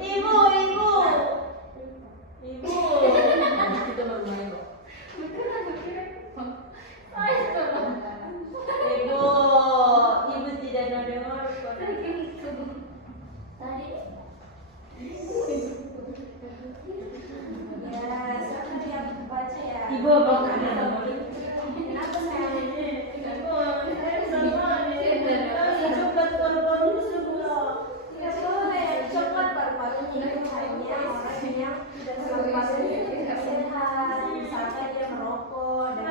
Ibu, ibu. Ibu. Kita baru main kok. Ibu, ibu tidak dengar tadi. Ya, silakan dia baca ya. Ibu apa Kenapa sayang? coklat paru-paru sebelah. Tidak boleh coklat paru-parunya itu hanya orang yang tidak paru-parunya sehat. Misalkan dia merokok dan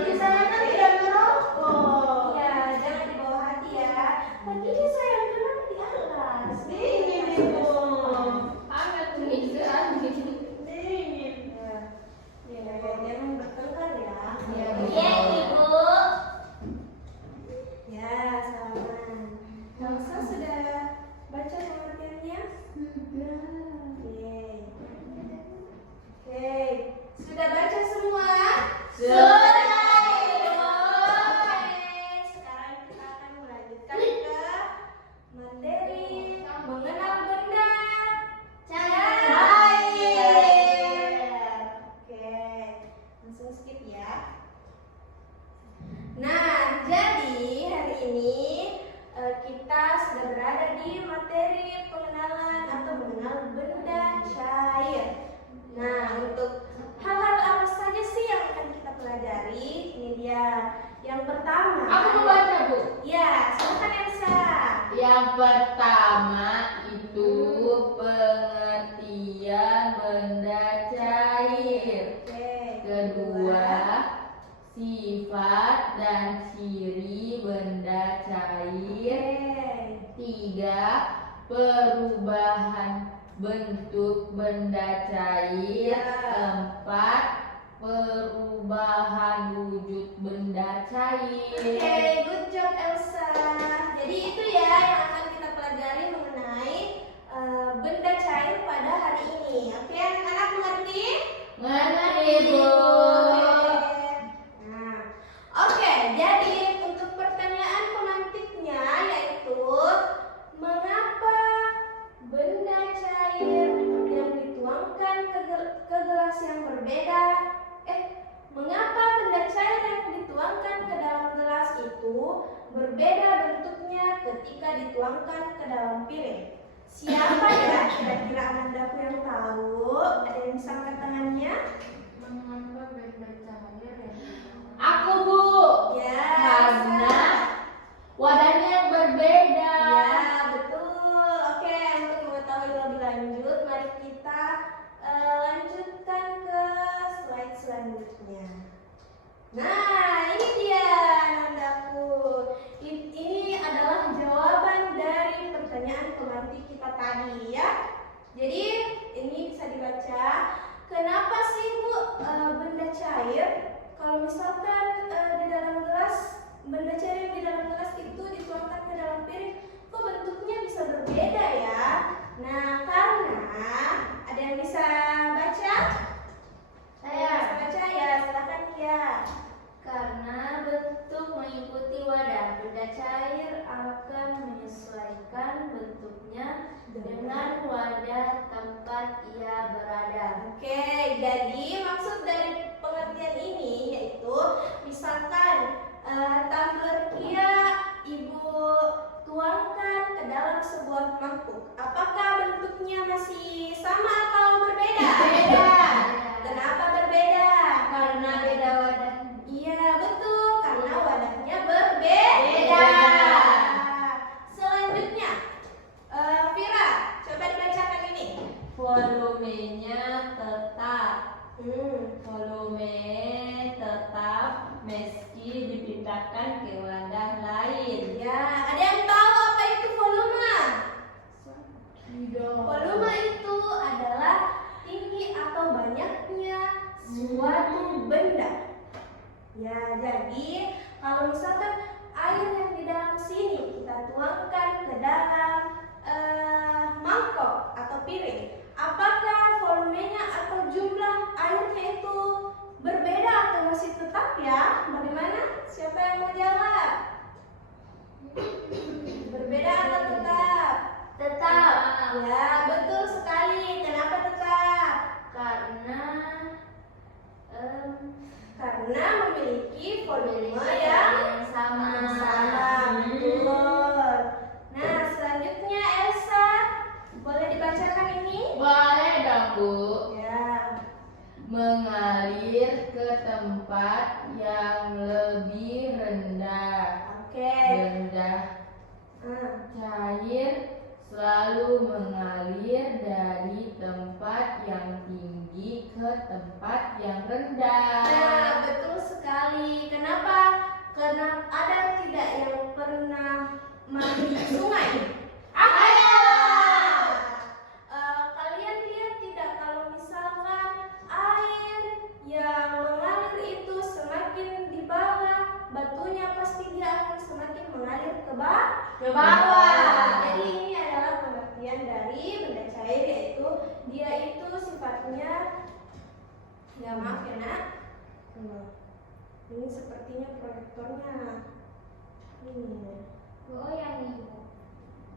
Jadi saya kan tidak merokok. ya, jangan dibawa hati ya. Tapi ini sayang kenapa di atas? Dingin ibu. Hangat nih. Dingin. Ya, jangan bertengkar ya. Iya ibu. Ya, salaman. Elsa sudah baca pengertiannya? Oke. Sudah baca semua? Sudah. Oke. Sekarang kita akan melanjutkan ke materi mengenal benda cair. Oke. Langsung skip ya. Nah, jadi hari ini kita sudah berada di materi pengenalan atau mengenal benda cair. Nah, untuk hal-hal apa saja sih yang akan kita pelajari? Ini dia. Yang pertama. Aku mau baca, Bu. Ya, silakan Elsa. Yang pertama itu pengertian benda cair. Oke. Kedua, sifat dan ciri benda cair. Tiga, perubahan bentuk benda cair. Empat, perubahan wujud benda cair. Oke, good job Elsa. Jadi itu ya yang akan kita pelajari mengenai benda cair pada hari ini. Oke, anak-anak mengerti? Mengerti, Bu. Nah, oke. Jadi untuk pertanyaan pemantiknya yaitu mengapa benda cair yang dituangkan ke gelas yang berbeda? Mengapa benda cair yang dituangkan ke dalam gelas itu berbeda bentuknya ketika dituangkan ke dalam piring? Siapa ya kira-kira anak dapur yang tahu? Ada yang bisa angkat tangannya? Mengapa benda cair yang Aku, Bu. Ya, Karena wadahnya yang berbeda. ya, betul. Oke, untuk mengetahui lebih lanjut, mari kita lanjutkan ke slide selanjutnya. Nah, ini dia nandaku. Ini adalah jawaban dari pertanyaan pemantik kita tadi ya. Jadi ini bisa dibaca. Kenapa sih Bu benda cair? Kalau misalkan di dalam gelas, benda cair yang di dalam gelas itu dituangkan ke dalam piring, kok bentuknya bisa berbeda ya? Nah, karena ada yang bisa baca? Saya bisa baca ya, silakan ya. Karena bentuk mengikuti wadah, benda cair akan menyesuaikan bentuknya dengan wadah tempat ia berada. Oke, jadi maksud dari pengertian ini yaitu misalkan tumbler Kia Ibu tuangkan ke dalam sebuah mangkuk. Apakah bentuknya masih sama atau berbeda? Beda. Kenapa berbeda? Karena beda wadah. Iya, betul. Karena wadahnya berbeda. Selanjutnya, Vira, coba dibacakan ini. Volumenya tetap. Hmm. Volume tetap meski dipindahkan ke wadah lain. Ya, ada yang tahu tempat yang lebih rendah. Oke. Benda cair selalu mengalir dari tempat yang tinggi ke tempat yang rendah. Nah, betul sekali. Kenapa? Karena ada tidak yang pernah mandi di sungai? Ada. Kalian lihat tidak kalau misalkan air yang mengalir itu semakin di bawah, batunya pasti dia akan semakin mengalir ke bawah. Jadi ini adalah pengertian dari benda cair, yaitu dia itu sifatnya, ya maaf ya nak, ini sepertinya proyektornya ini Goyang ibu.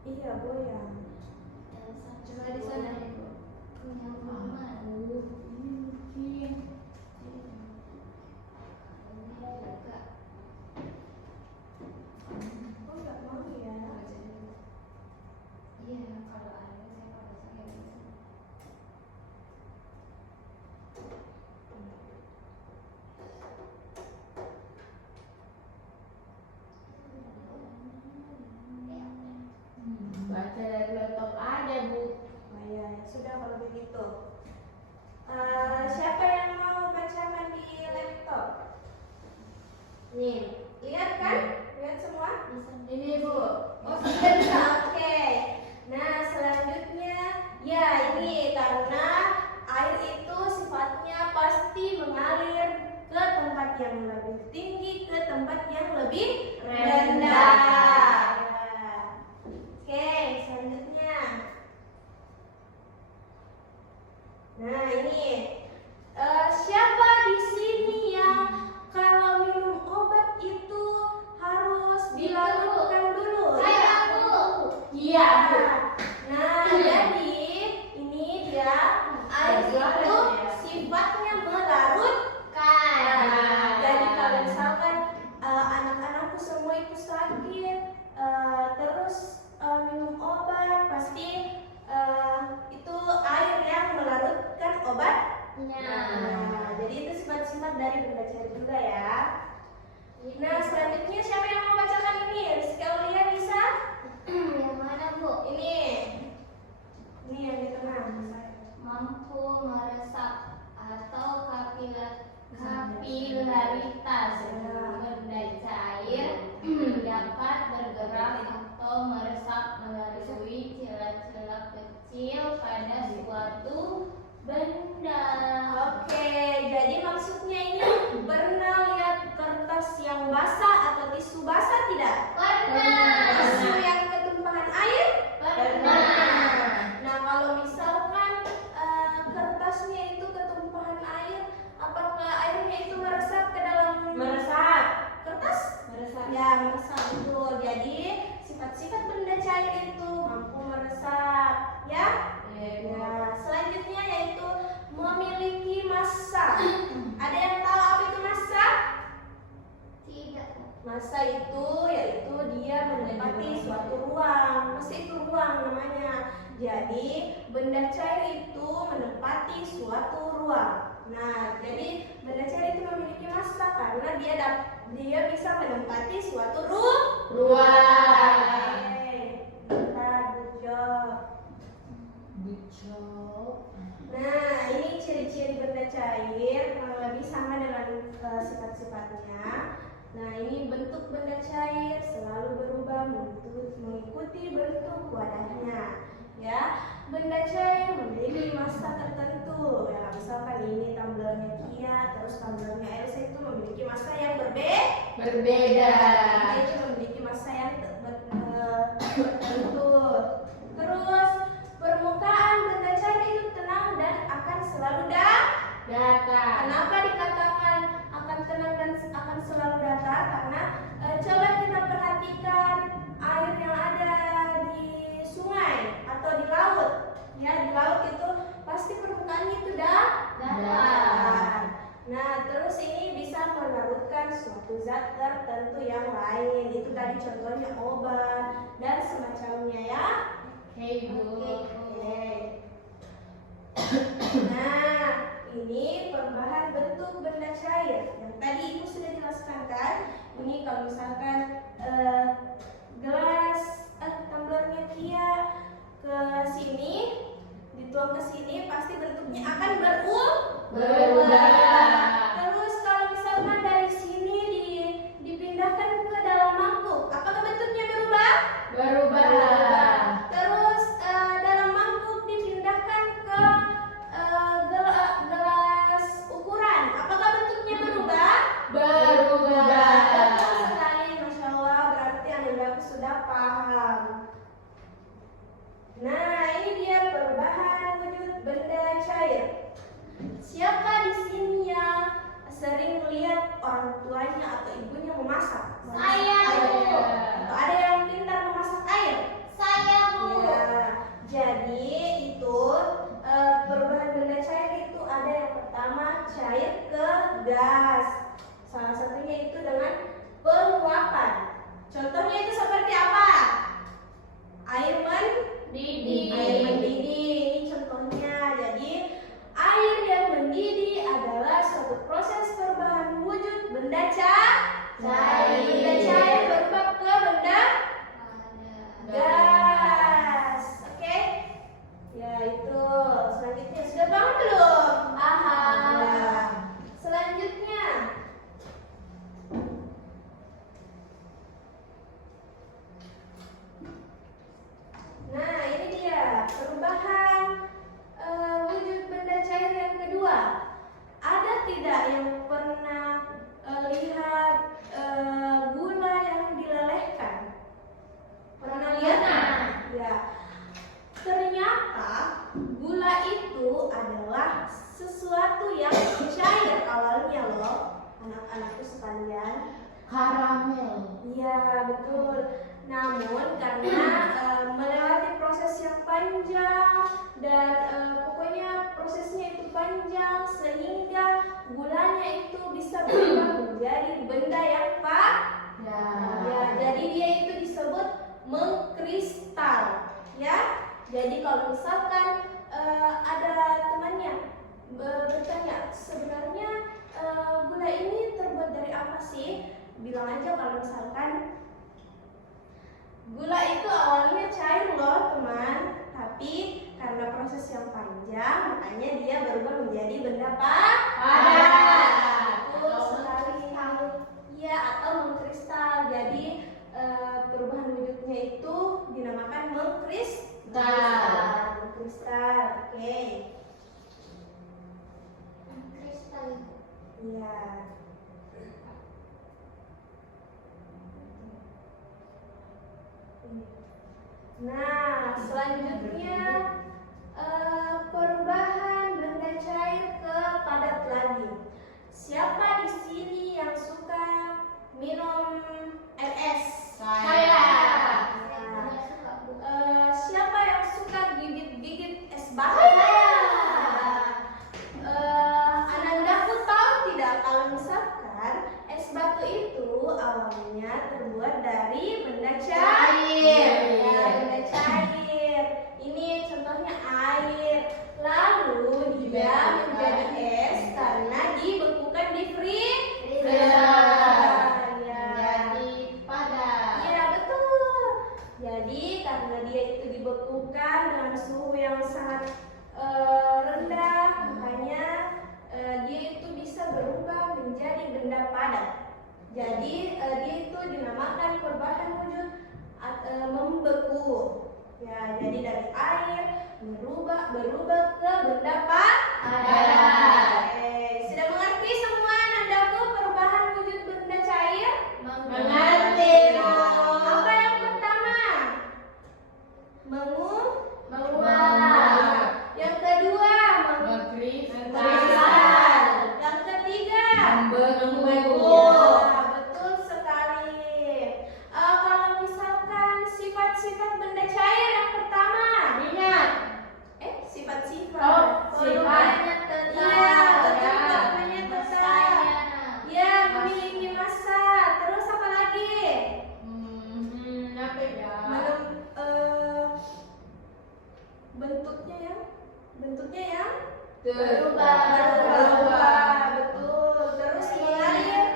iya goyang. Coba di sana ibu. Punya mama. Ini juga. Oh nggak mau ya. Iya, kalau ada saya pada saya bisa. Baca dari laptop ada bu. Oh iya, ya sudah kalau begitu. Siapa yang mau bacakan di laptop? Nih, lihat kan? Lihat semua? Ini bu. Oh sudah bisa, oke. Nah selanjutnya, ya ini karena air itu sifatnya pasti mengalir ke tempat yang lebih tinggi, ke tempat yang lebih rendah. Ya. Oke, selanjutnya. Nah ini siapa di sini yang kalau minum obat itu harus dilarutkan dulu? Saya, Bu. Iya Bu. Nah jadi ini dia air itu sifatnya melarutkan. Nah, jadi kalau misalkan anak-anakku semua itu sakit terus minum obat pasti itu air yang melarutkan obatnya. Nah, jadi itu sifat-sifat dari benda cair juga ya. Nah selanjutnya siapa yang mau bacakan ini? Rizky Aulia bisa? Yang mana bu? Ini yang di tengah. Mampu meresap atau kapilaritas. Benda cair dapat bergerak atau meresap melalui celah-celah kecil pada suatu benda. Oke, jadi maksudnya ini pernah lihat kertas yang basah atau tisu basah tidak? Tisu yang ketumpahan air? Nah, kalau misalkan kertasnya itu ketumpahan air, apakah airnya itu meresap ke dalam kertas? Ya, meresap betul. Jadi sifat-sifat benda cair itu mampu meresap, ya? Nah, selanjutnya yaitu memiliki massa. Ada yang tahu apa itu massa? Tidak. Massa itu yaitu dia menempati suatu ruang. Massa itu ruang namanya. Jadi benda cair itu menempati suatu ruang. Nah, jadi benda cair itu memiliki massa karena dia bisa menempati suatu ruang. Bentar, good job. Nah, ini ciri-ciri benda cair kurang lebih sama dengan sifat-sifatnya. Nah, ini bentuk benda cair selalu berubah mengikuti bentuk wadahnya. Ya, benda cair memiliki massa tertentu. Ya, misalkan ini tumblernya Kia, terus tumblernya Elsa itu memiliki massa yang berbeda. Dia itu memiliki massa yang tertentu. Terus permukaan benda cair itu tenang dan akan selalu datar. Kenapa dikatakan akan tenang dan akan selalu datar? Karena coba kita perhatikan air yang ada di sungai atau di laut. Ya, di laut itu pasti permukaannya itu datar. Nah, terus ini bisa melarutkan suatu zat tertentu yang lain. Itu tadi contohnya obat dan semacamnya ya. Oke. Nah, ini perubahan bentuk benda cair. tadi Ibu sudah jelaskan kan? Ini kalau misalkan tumblernya Tia ke sini, dituang ke sini, pasti bentuknya akan berubah. Terus kalau misalkan dari sini dipindahkan ke dalam mangkuk, apakah bentuknya berubah? Terus dalam mangkuk dipindahkan ke gelas ukuran, apakah bentuknya berubah? Betul sekali, Masya Allah, berarti Anda sudah paham. Nah, ini dia perubahan wujud benda cair. Siapa di sini yang sering lihat orang tuanya atau ibunya memasak? Saya, Bu. Atau ada yang pintar memasak air? Saya, Bu. Ya, jadi itu perubahan benda cair itu ada yang pertama cair ke gas. Salah satunya itu dengan penguapan. Contohnya itu seperti apa? Air mendidih. Ini contohnya. Jadi air yang mendidih adalah suatu proses perubahan wujud benda cair. Benda cair berubah ke benda gas. Oke? Ya itu. Selanjutnya sudah paham belum? Ya. Selanjutnya. Nah, ini dia perubahan wujud benda cair yang kedua. Ada tidak yang pernah lihat gula yang dilelehkan? Pernah lihat? Ya. Ternyata gula itu adalah sesuatu yang cair awalnya loh, anak-anakku sekalian. Karamel. Iya, betul. Namun karena melewati proses yang panjang dan pokoknya prosesnya itu panjang sehingga gulanya itu bisa berubah menjadi benda yang ya, jadi dia itu disebut mengkristal. Ya, jadi kalau misalkan ada temannya bertanya sebenarnya gula ini terbuat dari apa sih? Bilang aja kalau misalkan gula itu awalnya cair loh teman, tapi karena proses yang panjang makanya dia berubah menjadi benda padat. Betul sekali. Iya, atau mengkristal. Jadi perubahan wujudnya itu dinamakan mengkristal. Mengkristal. Oke. Kristal. Iya. Nah, selanjutnya perubahan benda cair ke padat lagi. Siapa di sini yang suka minum air es? Saya. Siapa yang suka gigit-gigit es batu? Anandaku tahu tidak kalau misalkan es batu itu awalnya terbuat dari benda cair. Ya, benda cair. Ini contohnya air. Lalu dia menjadi es karena dibekukan di freezer. Jadi padat. Iya, betul. Jadi karena dia itu dibekukan dengan suhu yang sangat rendah, makanya dia itu bisa berubah menjadi benda padat. Jadi dia itu dinamakan perubahan wujud membeku. Ya, jadi dari air berubah ke benda padat. Sudah mengerti semua nandaku perubahan wujud benda cair? Mengerti, Bu. Apa yang pertama? Menguap. Yang kedua, mengkristal. Yang ketiga, Membeku. betul sekali. Kalau misalkan sifat-sifat benda cair yang pertama, Minyak. sifat-sifat. Sifatnya tetap. Iya, betul, warnanya tetap. Masanya. Ya, memiliki massa. Terus apa lagi? Apa ya? Bentuknya yang Berubah. betul. Terus mengalir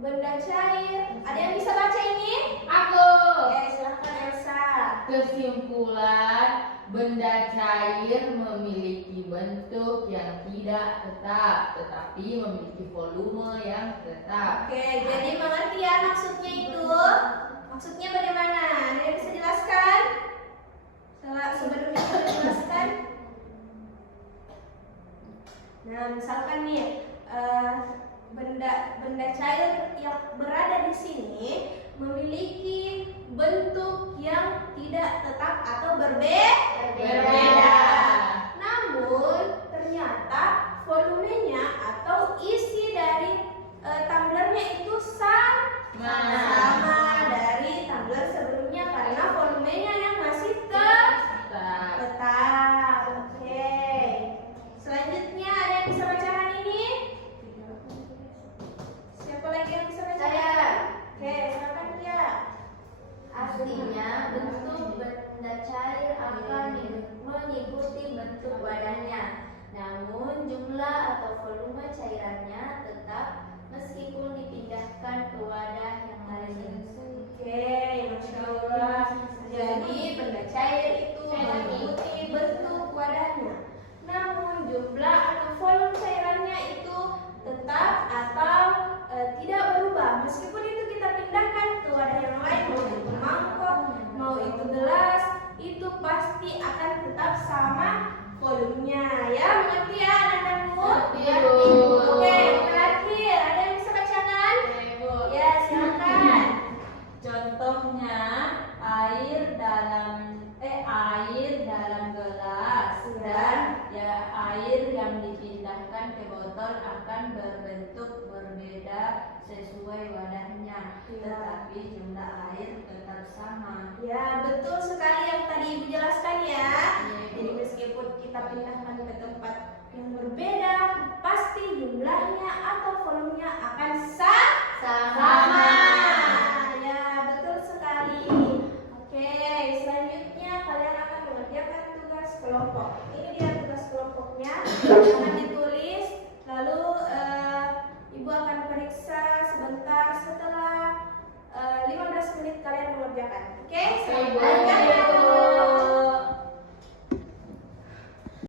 benda cair. Ada yang bisa baca ini? Aku. Oke, silahkan Elsa. Kesimpulan, benda cair memiliki bentuk yang tidak tetap, tetapi memiliki volume yang tetap. Oke, jadi mengerti ya maksudnya itu? Maksudnya bagaimana? Ada yang bisa jelaskan? Sebelumnya bisa dijelaskan? Nah, misalkan nih, benda cair yang berada di sini memiliki bentuk yang tidak tetap atau berbeda. Namun ternyata volumenya atau isi dari tumblernya itu sama dari tumbler sebelumnya karena volumenya yang masih tetap. Oke. Selanjutnya ada yang bisa bacakan ini? Siapa lagi yang bisa baca? Saya. Oke, silakan dia. Artinya bentuk benda cair akan mengikuti bentuk wadahnya. Namun jumlah atau volume cairannya tetap meskipun dipindahkan ke wadah yang lain. Oke, Masya Allah. Jadi benda cair itu mengikuti bentuk wadahnya. Namun jumlah atau volume cairannya itu tetap atau tidak berubah. Meskipun itu kita pindahkan ke wadah yang lain, mau itu mangkok, mau itu gelas, itu pasti akan tetap sama volumenya. Ya, mengerti ya anak-anakku? Mengerti, Bu. Oke, terakhir ada yang bisa bacakan? Ya, silakan. Contohnya air dalam gelas dan ya air yang dipindahkan ke botol akan berbentuk berbeda sesuai wadahnya, tetapi jumlah air tetap sama. Ya, betul sekali yang tadi Ibu jelaskan ya. Jadi meskipun kita pindahkan ke tempat yang berbeda, pasti jumlahnya atau volumenya akan sama. Ya, betul sekali. Oke, selanjutnya kalian akan mengerjakan tugas kelompok. Ini dia tugas kelompoknya. Akan ditulis, lalu Ibu akan periksa sebentar setelah 15 menit kalian mengerjakan. Oke, selamat